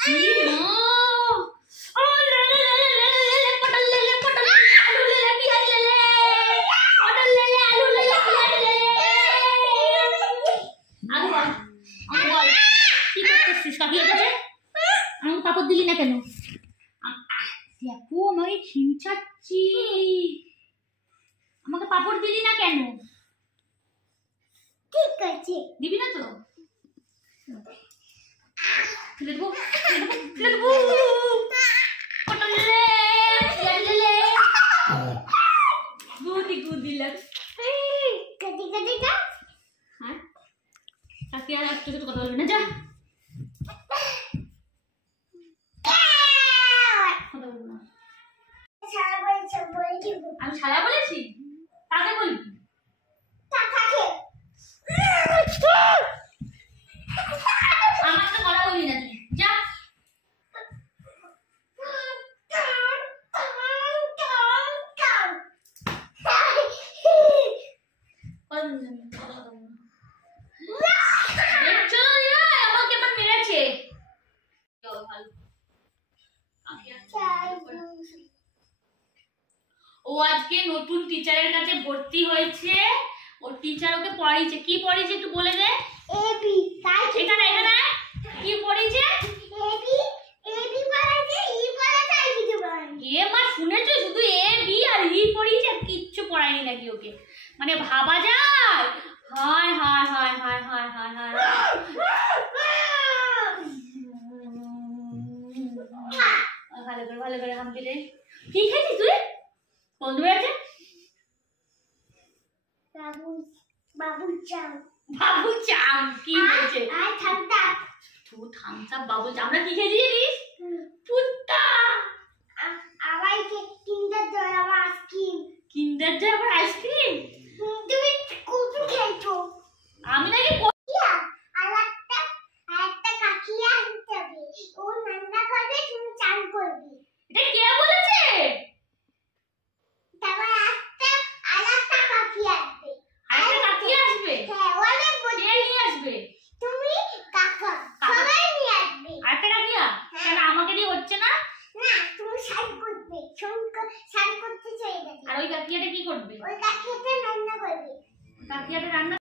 কি মা ও লে লে লে পটল লে লে পটল আলু লে লে পেঁয়াজ লে লে পটল লে লে আলু লে লে পেঁয়াজ লে লে আলু বল কি করছিস কাকির কাছে আমাকে পাপড় দিলি না কেন দেখো আমাকে খিমচাচ্ছি আমাকে পাপড় দিলি না কেন ঠিক আছে দিবি না তো ফেলে দেবো ফেলে দেবো পটল লে পেঁয়াজ লে লে গুদি গুদি লাগ কাটি কাটি কা হ্যাঁ কাকি আর একটু একটু কথা বলবি না যা কথা বলবো না সারা বলছে বলে দিব আমি শালা বলেছি কাকে বলবি কাকাকে আমার তো কথা বলি না তুই যা আমাকে এবার মেরেছে ও আজকে নতুন টিচারের কাছে ভর্তি হয়েছে ও টিচার ওকে পড়িয়েছে কি পড়িয়েছে একটু বলে দে এবি তাই এখানে এখানে কি পড়িয়েছে এবি এবি পড়াইছে ই পড়াইছে আর কিছু পড়াইনি এ মা শুনেছো শুধু এ বি আর ই পড়িয়েছে আর কিচ্ছু পড়ায়নি নাকি ওকে মানে ভাবা যায় হায় হায় হায় হায় হায় হায় হায় ভালো করে হাম দিলে কি খাইছিস তুই কোন দূরে আছে বাবু চাও বাবু চাম কি বলছে আর ঠান্ডা তুই থামস আপ বাবু চাম আমরা কি খেয়েছি জানিস পুত্তা আবাইকে কিন্ডার জয় আবার আইসক্রিম কিন্ডার জয় আবার আইসক্রিম তুমি কত খেয়েছো আমি নাকি আরেকটা কাকিয়া আনতে হবে ও রান্না করবে তুমি চান করবে এটা কে বলেছে তারপর আরেকটা কাকি আসবে আরেকটা কাকি আসবে হ্যাঁ অনেক বড় কে নিয়ে আসবে তুমি কাকা সবাই নিয়ে আসবে আরেকটা কাকিয়া কেন আমাকে দিয়ে হচ্ছে না না তুমি সাইড করবে সাইড করতে চাই আর ওই কাকিয়াটা কি করবে ওই কাকিয়াটা রান্না করবে কাকিয়াটা রান্না